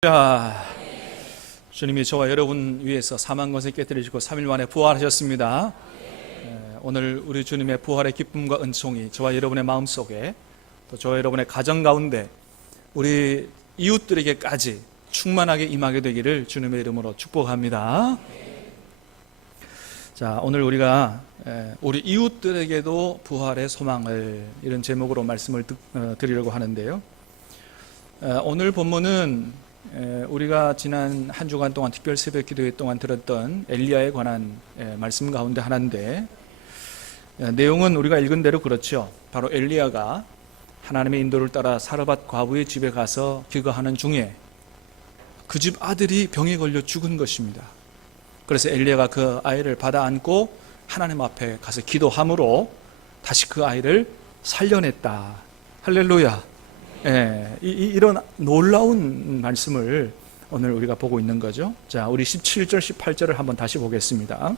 자, 주님이 저와 여러분 위해서 사망 권세 깨뜨리시고 3일 만에 부활하셨습니다. 오늘 우리 주님의 부활의 기쁨과 은총이 저와 여러분의 마음속에, 또 저와 여러분의 가정 가운데 우리 이웃들에게까지 충만하게 임하게 되기를 주님의 이름으로 축복합니다. 자, 오늘 우리가 우리 이웃들에게도 부활의 소망을, 이런 제목으로 말씀을 드리려고 하는데요. 오늘 본문은 우리가 지난 한 주간 동안 특별 새벽 기도회 동안 들었던 엘리야에 관한 말씀 가운데 하나인데, 내용은 우리가 읽은 대로 그렇죠. 바로 엘리야가 하나님의 인도를 따라 사르밧 과부의 집에 가서 기거하는 중에 그 집 아들이 병에 걸려 죽은 것입니다. 그래서 엘리야가 그 아이를 받아 안고 하나님 앞에 가서 기도함으로 다시 그 아이를 살려냈다. 할렐루야. 이런 놀라운 말씀을 오늘 우리가 보고 있는 거죠. 자, 우리 17절 18절을 한번 다시 보겠습니다.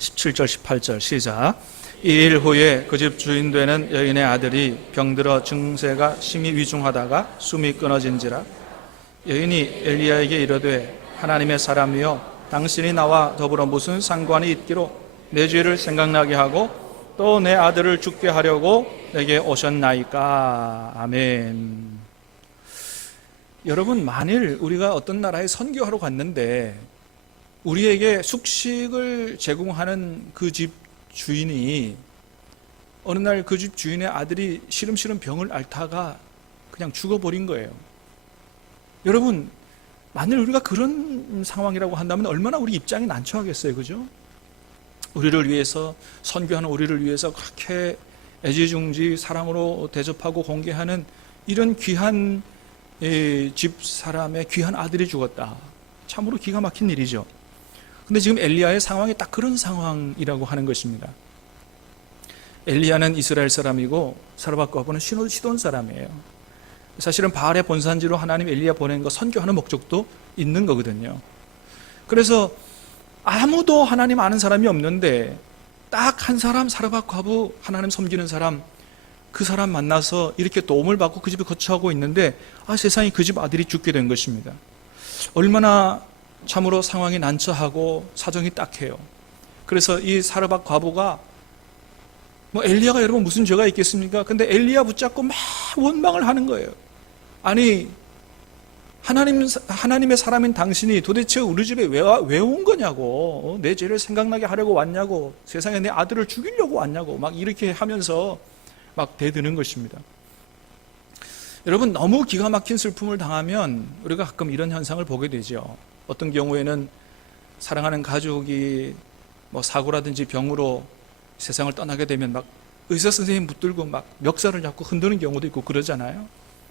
17절 18절 시작. 이 일 후에 그 집 주인 되는 여인의 아들이 병들어 증세가 심히 위중하다가 숨이 끊어진지라. 여인이 엘리야에게 이르되 하나님의 사람이여, 당신이 나와 더불어 무슨 상관이 있기로 내 죄를 생각나게 하고 또 내 아들을 죽게 하려고 내게 오셨나이까. 아멘. 여러분, 만일 우리가 어떤 나라에 선교하러 갔는데 우리에게 숙식을 제공하는 그 집 주인이 어느 날 그 집 주인의 아들이 시름시름 병을 앓다가 그냥 죽어버린 거예요. 여러분, 만일 우리가 그런 상황이라고 한다면 얼마나 우리 입장이 난처하겠어요, 그죠? 우리를 위해서, 선교하는 우리를 위해서 그렇게 애지중지 사랑으로 대접하고 공개하는 이런 귀한 집 사람의 귀한 아들이 죽었다. 참으로 기가 막힌 일이죠. 근데 지금 엘리야의 상황이 딱 그런 상황이라고 하는 것입니다. 엘리야는 이스라엘 사람이고 사르밧 과부는 시돈 사람이에요. 사실은 바알의 본산지로 하나님 엘리야 보낸 거 선교하는 목적도 있는 거거든요. 그래서 아무도 하나님 아는 사람이 없는데 딱 한 사람, 사르밧 과부, 하나님 섬기는 사람, 그 사람 만나서 이렇게 도움을 받고 그 집에 거처하고 있는데 세상에 그 집 아들이 죽게 된 것입니다. 얼마나 참으로 상황이 난처하고 사정이 딱해요. 그래서 이 사르밧 과부가 엘리야가 여러분 무슨 죄가 있겠습니까? 근데 엘리야 붙잡고 막 원망을 하는 거예요. 아니, 하나님의 사람인 당신이 도대체 우리 집에 왜 온 거냐고, 내 죄를 생각나게 하려고 왔냐고, 세상에 내 아들을 죽이려고 왔냐고, 막 이렇게 하면서 막 대드는 것입니다. 여러분, 너무 기가 막힌 슬픔을 당하면 우리가 가끔 이런 현상을 보게 되죠. 어떤 경우에는 사랑하는 가족이 사고라든지 병으로 세상을 떠나게 되면 막 의사 선생님 붙들고 막 멱살을 잡고 흔드는 경우도 있고 그러잖아요.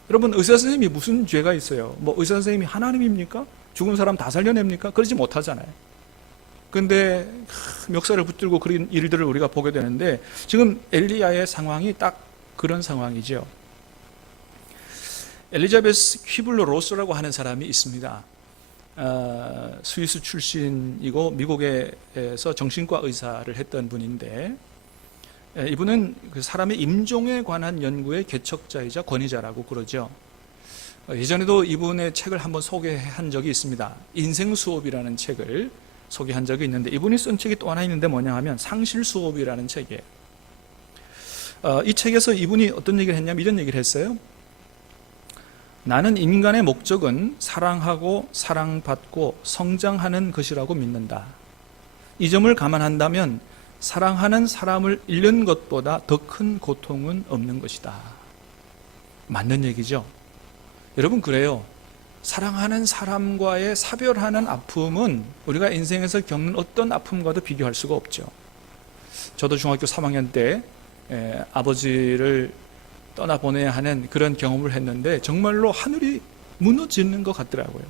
여러분, 의사 선생님이 무슨 죄가 있어요? 의사 선생님이 하나님입니까? 죽은 사람 다 살려냅니까? 그러지 못하잖아요. 근데 멱살을 붙들고 그런 일들을 우리가 보게 되는데, 지금 엘리야의 상황이 딱 그런 상황이죠. 엘리자베스 퀴블러 로스라고 하는 사람이 있습니다. 스위스 출신이고 미국에서 정신과 의사를 했던 분인데, 이분은 그 사람의 임종에 관한 연구의 개척자이자 권위자라고 그러죠. 예전에도 이분의 책을 한번 소개한 적이 있습니다. 인생수업이라는 책을 소개한 적이 있는데, 이분이 쓴 책이 또 하나 있는데 뭐냐 하면 상실수업이라는 책이에요. 이 책에서 이분이 어떤 얘기를 했냐면 이런 얘기를 했어요. 나는 인간의 목적은 사랑하고 사랑받고 성장하는 것이라고 믿는다. 이 점을 감안한다면 사랑하는 사람을 잃는 것보다 더 큰 고통은 없는 것이다. 맞는 얘기죠. 여러분, 그래요. 사랑하는 사람과의 사별하는 아픔은 우리가 인생에서 겪는 어떤 아픔과도 비교할 수가 없죠. 저도 중학교 3학년 때 아버지를 떠나보내야 하는 그런 경험을 했는데 정말로 하늘이 무너지는 것 같더라고요.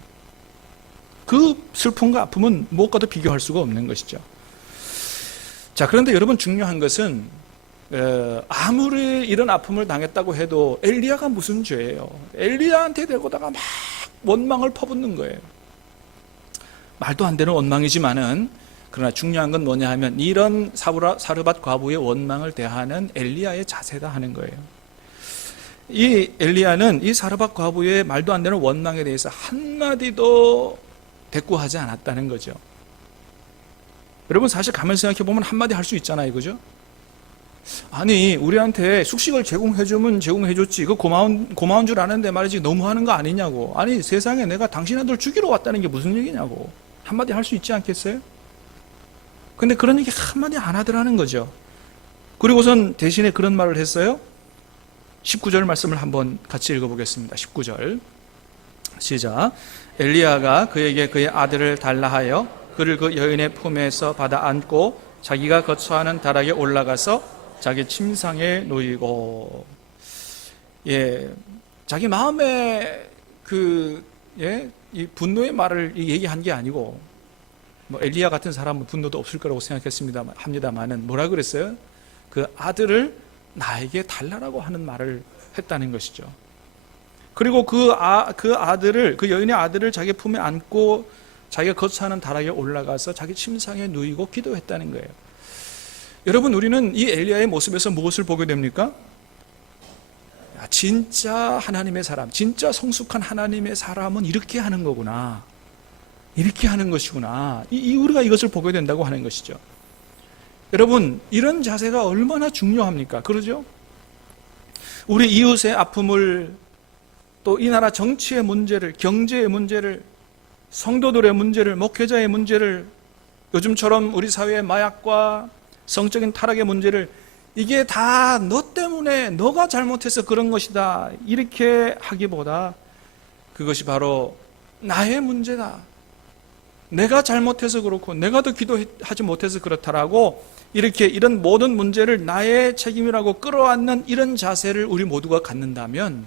그 슬픔과 아픔은 무엇과도 비교할 수가 없는 것이죠. 자, 그런데 여러분, 중요한 것은 아무리 이런 아픔을 당했다고 해도 엘리야가 무슨 죄예요? 엘리야한테 대고다가 막 원망을 퍼붓는 거예요. 말도 안 되는 원망이지만은, 그러나 중요한 건 뭐냐 하면 이런 사르밧 과부의 원망을 대하는 엘리야의 자세다 하는 거예요. 이 엘리야는 이 사르밧 과부의 말도 안 되는 원망에 대해서 한마디도 대꾸하지 않았다는 거죠. 여러분, 사실 가만히 생각해 보면 한마디 할 수 있잖아요, 그죠? 아니, 우리한테 숙식을 제공해주면 제공해줬지, 그 고마운 줄 아는데 말이지 너무하는 거 아니냐고. 아니, 세상에 내가 당신 아들 죽이러 왔다는 게 무슨 얘기냐고. 한마디 할 수 있지 않겠어요? 근데 그런 얘기 한마디 안 하더라는 거죠. 그리고선 대신에 그런 말을 했어요. 19절 말씀을 한번 같이 읽어보겠습니다. 19절 시작. 엘리야가 그에게 그의 아들을 달라 하여 그를 그 여인의 품에서 받아 안고 자기가 거처하는 다락에 올라가서 자기 침상에 누이고. 자기 마음에 이 분노의 말을 얘기한 게 아니고, 뭐 엘리야 같은 사람은 분노도 없을 거라고 합니다만은 뭐라 그랬어요? 그 아들을 나에게 달라라고 하는 말을 했다는 것이죠. 그리고 그 여인의 아들을 자기 품에 안고 자기가 거처하는 다락에 올라가서 자기 침상에 누이고 기도했다는 거예요. 여러분, 우리는 이 엘리야의 모습에서 무엇을 보게 됩니까? 진짜 하나님의 사람, 진짜 성숙한 하나님의 사람은 이렇게 하는 거구나, 이렇게 하는 것이구나, 우리가 이것을 보게 된다고 하는 것이죠. 여러분, 이런 자세가 얼마나 중요합니까? 그러죠? 우리 이웃의 아픔을, 또 이 나라 정치의 문제를, 경제의 문제를, 성도들의 문제를, 목회자의 문제를, 요즘처럼 우리 사회의 마약과 성적인 타락의 문제를, 이게 다 너 때문에, 너가 잘못해서 그런 것이다, 이렇게 하기보다 그것이 바로 나의 문제다, 내가 잘못해서 그렇고 내가 더 기도하지 못해서 그렇다라고, 이렇게 이런 모든 문제를 나의 책임이라고 끌어안는 이런 자세를 우리 모두가 갖는다면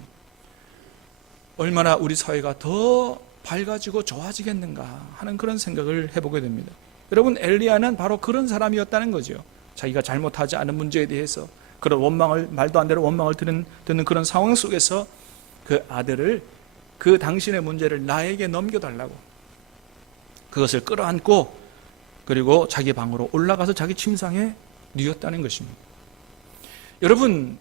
얼마나 우리 사회가 더 밝아지고 좋아지겠는가 하는 그런 생각을 해보게 됩니다. 여러분, 엘리야는 바로 그런 사람이었다는 거죠. 자기가 잘못하지 않은 문제에 대해서 그런 말도 안 되는 원망을 듣는 그런 상황 속에서 그 아들을, 그 당신의 문제를 나에게 넘겨달라고, 그것을 끌어안고 그리고 자기 방으로 올라가서 자기 침상에 누웠다는 것입니다. 여러분,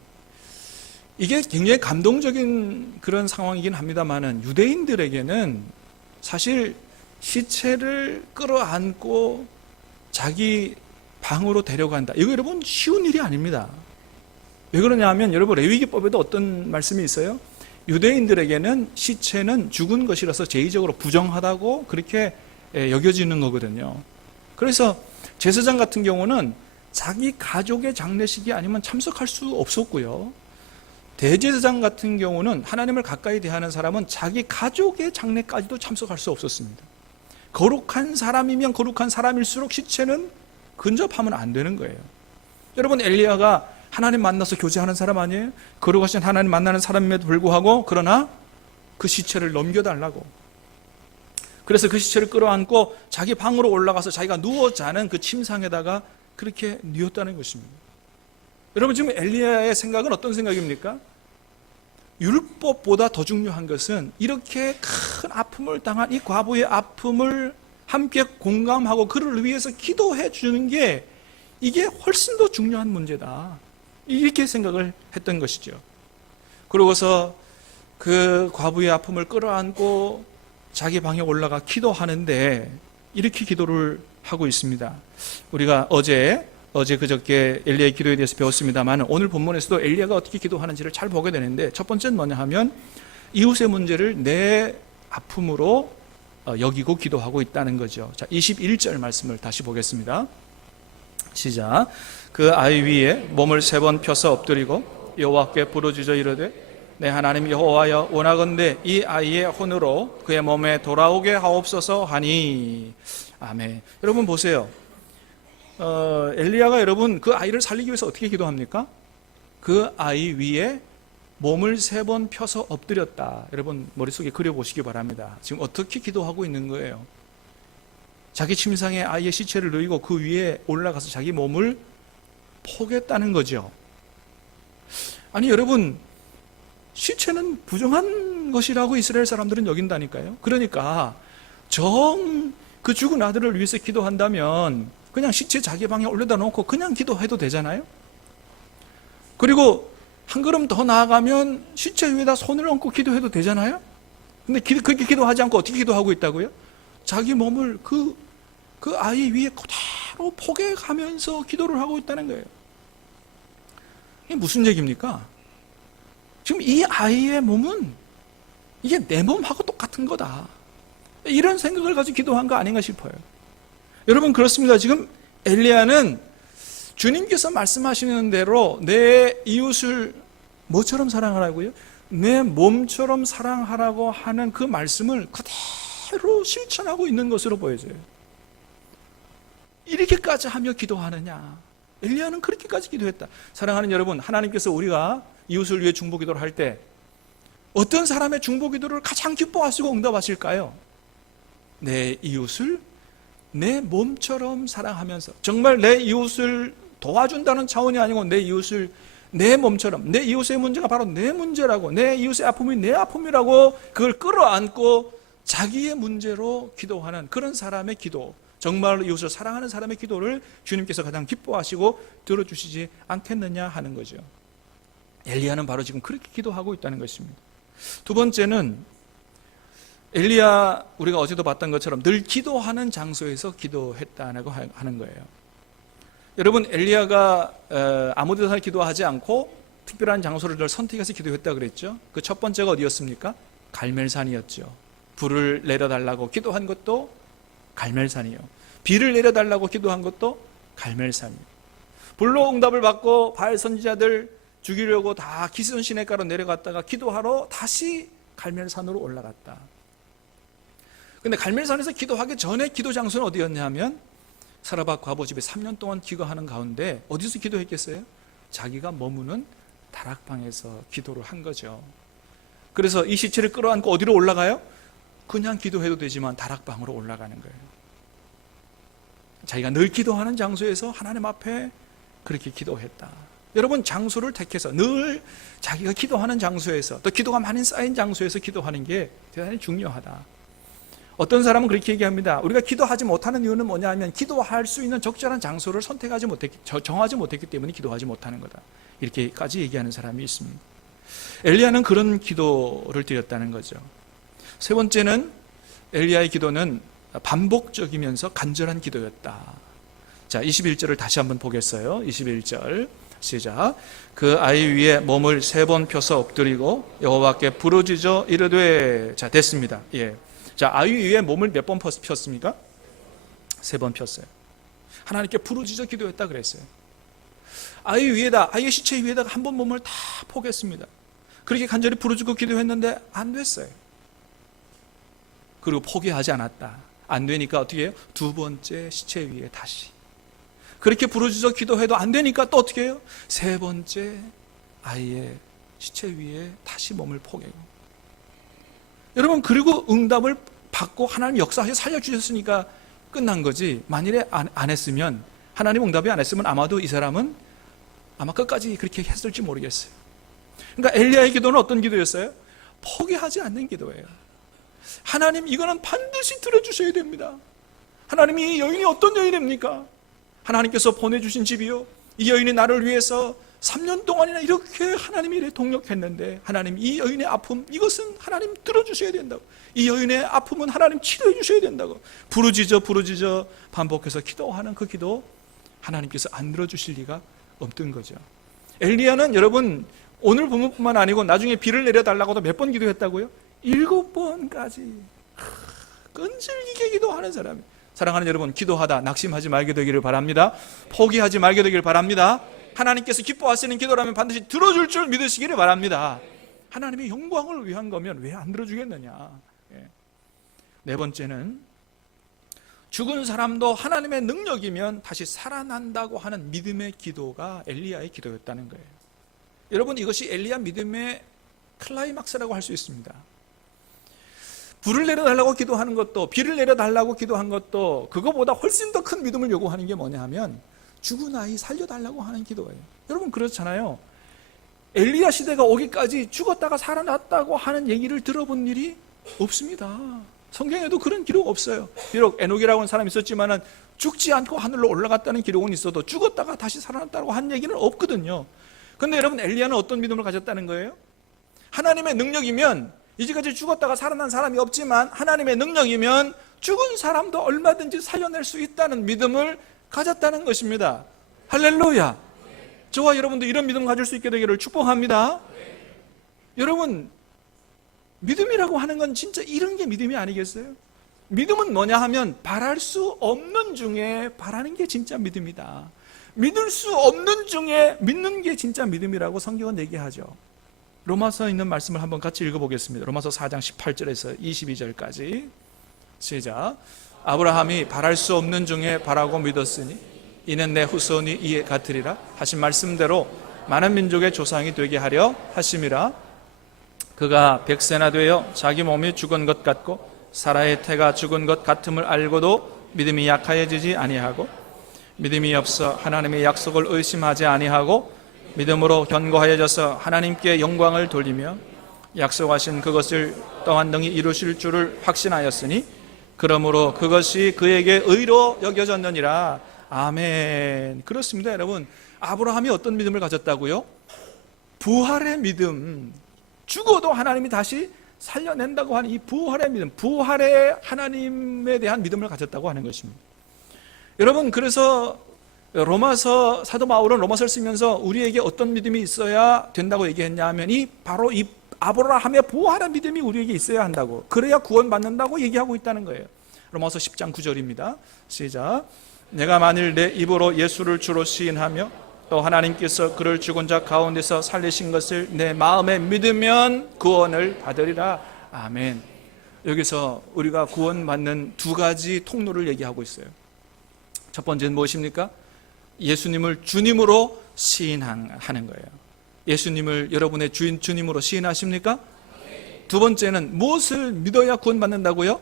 이게 굉장히 감동적인 그런 상황이긴 합니다만은, 유대인들에게는 사실 시체를 끌어안고 자기 방으로 데려간다, 이거 여러분 쉬운 일이 아닙니다. 왜 그러냐면, 여러분 레위기법에도 어떤 말씀이 있어요? 유대인들에게는 시체는 죽은 것이라서 제의적으로 부정하다고 그렇게 여겨지는 거거든요. 그래서 제사장 같은 경우는 자기 가족의 장례식이 아니면 참석할 수 없었고요. 대제사장 같은 경우는, 하나님을 가까이 대하는 사람은 자기 가족의 장례까지도 참석할 수 없었습니다. 거룩한 사람이면 거룩한 사람일수록 시체는 근접하면 안 되는 거예요. 여러분, 엘리야가 하나님 만나서 교제하는 사람 아니에요? 거룩하신 하나님 만나는 사람임에도 불구하고, 그러나 그 시체를 넘겨달라고, 그래서 그 시체를 끌어안고 자기 방으로 올라가서 자기가 누워 자는 그 침상에다가 그렇게 누웠다는 것입니다. 여러분, 지금 엘리야의 생각은 어떤 생각입니까? 율법보다 더 중요한 것은 이렇게 큰 아픔을 당한 이 과부의 아픔을 함께 공감하고 그를 위해서 기도해 주는 게, 이게 훨씬 더 중요한 문제다, 이렇게 생각을 했던 것이죠. 그러고서 그 과부의 아픔을 끌어안고 자기 방에 올라가 기도하는데, 이렇게 기도를 하고 있습니다. 우리가 어제 그저께 엘리야의 기도에 대해서 배웠습니다만, 오늘 본문에서도 엘리야가 어떻게 기도하는지를 잘 보게 되는데, 첫 번째는 뭐냐 하면 이웃의 문제를 내 아픔으로 여기고 기도하고 있다는 거죠. 자, 21절 말씀을 다시 보겠습니다. 시작. 그 아이 위에 몸을 3번 펴서 엎드리고 여호와께 부르짖어 이르되, 내 하나님 여호와여, 원하건대 이 아이의 혼으로 그의 몸에 돌아오게 하옵소서 하니. 아멘. 여러분 보세요. 엘리야가 여러분 그 아이를 살리기 위해서 어떻게 기도합니까? 그 아이 위에 몸을 3번 펴서 엎드렸다. 여러분 머릿속에 그려보시기 바랍니다. 지금 어떻게 기도하고 있는 거예요? 자기 침상에 아이의 시체를 누이고 그 위에 올라가서 자기 몸을 포겠다는 거죠. 아니 여러분, 시체는 부정한 것이라고 이스라엘 사람들은 여긴다니까요. 그러니까 그 죽은 아들을 위해서 기도한다면 그냥 시체 자기 방에 올려다 놓고 그냥 기도해도 되잖아요. 그리고 한 걸음 더 나아가면 시체 위에다 손을 얹고 기도해도 되잖아요. 근데 그렇게 기도하지 않고 어떻게 기도하고 있다고요? 자기 몸을 그 아이 위에 그대로 포개가면서 기도를 하고 있다는 거예요. 이게 무슨 얘기입니까? 지금 이 아이의 몸은 이게 내 몸하고 똑같은 거다, 이런 생각을 가지고 기도한 거 아닌가 싶어요. 여러분, 그렇습니다. 지금 엘리야는 주님께서 말씀하시는 대로 내 이웃을 뭐처럼 사랑하라고요? 내 몸처럼 사랑하라고 하는 그 말씀을 그대로 실천하고 있는 것으로 보여져요. 이렇게까지 하며 기도하느냐? 엘리야는 그렇게까지 기도했다. 사랑하는 여러분, 하나님께서 우리가 이웃을 위해 중보기도를 할 때 어떤 사람의 중보기도를 가장 기뻐하시고 응답하실까요? 내 이웃을 내 몸처럼 사랑하면서, 정말 내 이웃을 도와준다는 차원이 아니고 내 이웃을 내 몸처럼, 내 이웃의 문제가 바로 내 문제라고, 내 이웃의 아픔이 내 아픔이라고 그걸 끌어안고 자기의 문제로 기도하는 그런 사람의 기도, 정말로 이웃을 사랑하는 사람의 기도를 주님께서 가장 기뻐하시고 들어주시지 않겠느냐 하는 거죠. 엘리야는 바로 지금 그렇게 기도하고 있다는 것입니다. 두 번째는 엘리야, 우리가 어제도 봤던 것처럼 늘 기도하는 장소에서 기도했다고 하는 거예요. 여러분, 엘리야가 아무 데서나 기도하지 않고 특별한 장소를 늘 선택해서 기도했다고 그랬죠. 그 첫 번째가 어디였습니까? 갈멜산이었죠. 불을 내려달라고 기도한 것도 갈멜산이요. 비를 내려달라고 기도한 것도 갈멜산이요. 불로 응답을 받고 바알 선지자들 죽이려고 다 기스온 시내가로 내려갔다가 기도하러 다시 갈멜산으로 올라갔다. 근데 갈멜산에서 기도하기 전에 기도 장소는 어디였냐면 사라밧 과부 집에 3년 동안 기도하는 가운데 어디서 기도했겠어요? 자기가 머무는 다락방에서 기도를 한 거죠. 그래서 이 시체를 끌어안고 어디로 올라가요? 그냥 기도해도 되지만 다락방으로 올라가는 거예요. 자기가 늘 기도하는 장소에서 하나님 앞에 그렇게 기도했다. 여러분, 장소를 택해서 늘 자기가 기도하는 장소에서, 또 기도가 많이 쌓인 장소에서 기도하는 게 대단히 중요하다. 어떤 사람은 그렇게 얘기합니다. 우리가 기도하지 못하는 이유는 뭐냐 하면 기도할 수 있는 적절한 장소를 정하지 못했기 때문에 기도하지 못하는 거다, 이렇게까지 얘기하는 사람이 있습니다. 엘리야는 그런 기도를 드렸다는 거죠. 세 번째는 엘리야의 기도는 반복적이면서 간절한 기도였다. 자, 21절을 다시 한번 보겠어요. 21절 시작. 그 아이 위에 몸을 3번 펴서 엎드리고 여호와께 부르짖어 이르되. 자, 됐습니다. 예. 자, 아이 위에 몸을 몇 번 폈습니까? 3번 폈어요. 하나님께 부르짖어 기도했다 그랬어요. 아이의 시체 위에다가 한 번 몸을 다 포겠습니다. 그렇게 간절히 부르짖고 기도했는데 안 됐어요. 그리고 포기하지 않았다. 안 되니까 어떻게 해요? 두 번째 시체 위에 다시. 그렇게 부르짖어 기도해도 안 되니까 또 어떻게 해요? 세 번째 아이의 시체 위에 다시 몸을 포개고. 여러분, 그리고 응답을 받고 하나님 역사하셔 살려주셨으니까 끝난 거지, 만일에 안 했으면, 하나님 응답이 안 했으면 아마도 이 사람은 아마 끝까지 그렇게 했을지 모르겠어요. 그러니까 엘리야의 기도는 어떤 기도였어요? 포기하지 않는 기도예요. 하나님, 이거는 반드시 들어주셔야 됩니다. 하나님, 이 여인이 어떤 여인입니까? 하나님께서 보내주신 집이요, 이 여인이 나를 위해서 3년 동안이나 이렇게 하나님이 이렇게 동력했는데, 하나님, 이 여인의 아픔, 이것은 하나님 들어주셔야 된다고, 이 여인의 아픔은 하나님 치료해 주셔야 된다고 부르짖어 반복해서 기도하는 그 기도, 하나님께서 안 들어주실 리가 없던 거죠. 엘리야는 여러분, 오늘 부분뿐만 아니고 나중에 비를 내려달라고도 몇 번 기도했다고요? 7번까지 끈질기게 기도하는 사람이에요. 사랑하는 여러분, 기도하다 낙심하지 말게 되기를 바랍니다. 포기하지 말게 되기를 바랍니다. 하나님께서 기뻐하시는 기도라면 반드시 들어줄 줄 믿으시기를 바랍니다. 하나님의 영광을 위한 거면 왜 안 들어주겠느냐. 네 번째는 죽은 사람도 하나님의 능력이면 다시 살아난다고 하는 믿음의 기도가 엘리야의 기도였다는 거예요. 여러분, 이것이 엘리야 믿음의 클라이막스라고 할 수 있습니다. 불을 내려달라고 기도하는 것도, 비를 내려달라고 기도한 것도, 그거보다 훨씬 더 큰 믿음을 요구하는 게 뭐냐 하면 죽은 아이 살려달라고 하는 기도예요. 여러분, 그렇잖아요. 엘리야 시대가 오기까지 죽었다가 살아났다고 하는 얘기를 들어본 일이 없습니다. 성경에도 그런 기록 없어요. 비록 에녹이라고 하는 사람이 있었지만 죽지 않고 하늘로 올라갔다는 기록은 있어도 죽었다가 다시 살아났다고 한 얘기는 없거든요. 근데 여러분, 엘리야는 어떤 믿음을 가졌다는 거예요? 하나님의 능력이면, 이제까지 죽었다가 살아난 사람이 없지만 하나님의 능력이면 죽은 사람도 얼마든지 살려낼 수 있다는 믿음을 가졌다는 것입니다. 할렐루야. 저와 여러분도 이런 믿음 가질 수 있게 되기를 축복합니다. 여러분, 믿음이라고 하는 건 진짜 이런 게 믿음이 아니겠어요? 믿음은 뭐냐 하면 바랄 수 없는 중에 바라는 게 진짜 믿음이다. 믿을 수 없는 중에 믿는 게 진짜 믿음이라고 성경은 얘기하죠. 로마서에 있는 말씀을 한번 같이 읽어보겠습니다. 로마서 4장 18절에서 22절까지 시작. 아브라함이 바랄 수 없는 중에 바라고 믿었으니 이는 내 후손이 이에 같으리라 하신 말씀대로 많은 민족의 조상이 되게 하려 하심이라. 그가 100세나 되어 자기 몸이 죽은 것 같고 사라의 태가 죽은 것 같음을 알고도 믿음이 약하여지지 아니하고 믿음이 없어 하나님의 약속을 의심하지 아니하고 믿음으로 견고하여져서 하나님께 영광을 돌리며 약속하신 그것을 또한 능히 이루실 줄을 확신하였으니 그러므로 그것이 그에게 의로 여겨졌느니라. 아멘. 그렇습니다, 여러분. 아브라함이 어떤 믿음을 가졌다고요? 부활의 믿음. 죽어도 하나님이 다시 살려낸다고 하는 이 부활의 믿음, 부활의 하나님에 대한 믿음을 가졌다고 하는 것입니다. 여러분, 그래서 로마서, 사도 바울은 로마서를 쓰면서 우리에게 어떤 믿음이 있어야 된다고 얘기했냐 하면 바로 이 아브라함의 부활의 믿음이 우리에게 있어야 한다고, 그래야 구원받는다고 얘기하고 있다는 거예요. 로마서 10장 9절입니다 시작. 내가 만일 내 입으로 예수를 주로 시인하며 또 하나님께서 그를 죽은 자 가운데서 살리신 것을 내 마음에 믿으면 구원을 받으리라. 아멘. 여기서 우리가 구원받는 두 가지 통로를 얘기하고 있어요. 첫 번째는 무엇입니까? 예수님을 주님으로 시인하는 거예요. 예수님을 여러분의 주님으로 시인하십니까? 두 번째는 무엇을 믿어야 구원받는다고요?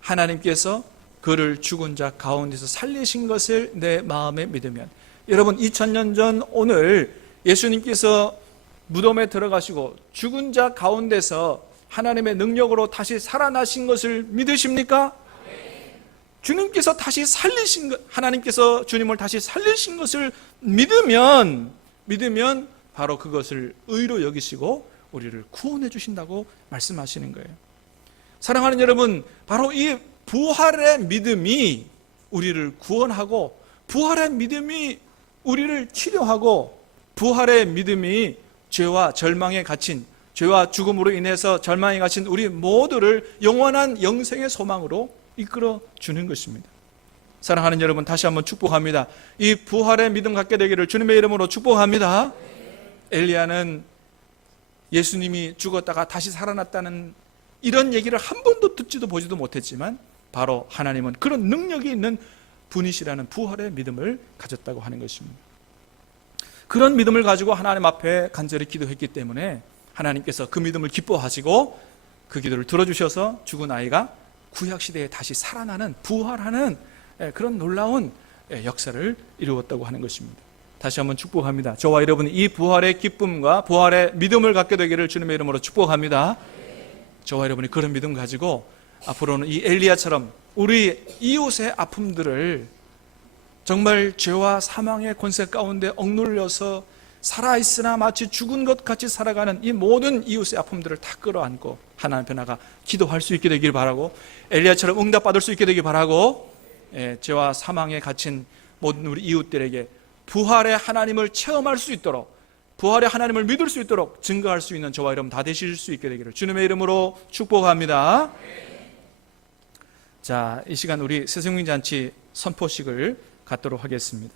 하나님께서 그를 죽은 자 가운데서 살리신 것을 내 마음에 믿으면. 여러분, 2000년 전 오늘 예수님께서 무덤에 들어가시고 죽은 자 가운데서 하나님의 능력으로 다시 살아나신 것을 믿으십니까? 주님께서 다시 살리신 것, 하나님께서 주님을 다시 살리신 것을 믿으면 바로 그것을 의로 여기시고 우리를 구원해 주신다고 말씀하시는 거예요. 사랑하는 여러분, 바로 이 부활의 믿음이 우리를 구원하고, 부활의 믿음이 우리를 치료하고, 부활의 믿음이 죄와 절망에 갇힌, 죄와 죽음으로 인해서 절망에 갇힌 우리 모두를 영원한 영생의 소망으로 이끌어 주는 것입니다. 사랑하는 여러분, 다시 한번 축복합니다. 이 부활의 믿음 갖게 되기를 주님의 이름으로 축복합니다. 엘리야는 예수님이 죽었다가 다시 살아났다는 이런 얘기를 한 번도 듣지도 보지도 못했지만 바로 하나님은 그런 능력이 있는 분이시라는 부활의 믿음을 가졌다고 하는 것입니다. 그런 믿음을 가지고 하나님 앞에 간절히 기도했기 때문에 하나님께서 그 믿음을 기뻐하시고 그 기도를 들어주셔서 죽은 아이가 구약시대에 다시 살아나는, 부활하는 그런 놀라운 역사를 이루었다고 하는 것입니다. 다시 한번 축복합니다. 저와 여러분이 이 부활의 기쁨과 부활의 믿음을 갖게 되기를 주님의 이름으로 축복합니다. 저와 여러분이 그런 믿음 가지고 앞으로는 이 엘리야처럼 우리 이웃의 아픔들을 정말 죄와 사망의 권세 가운데 억눌려서 살아있으나 마치 죽은 것 같이 살아가는 이 모든 이웃의 아픔들을 다 끌어안고 하나님 앞에 나가 기도할 수 있게 되길 바라고, 엘리야처럼 응답받을 수 있게 되길 바라고, 죄와 사망에 갇힌 모든 우리 이웃들에게 부활의 하나님을 체험할 수 있도록, 부활의 하나님을 믿을 수 있도록 증거할 수 있는 저와 여러분 다 되실 수 있게 되기를 주님의 이름으로 축복합니다. 자, 이 시간 우리 새생명잔치 선포식을 갖도록 하겠습니다.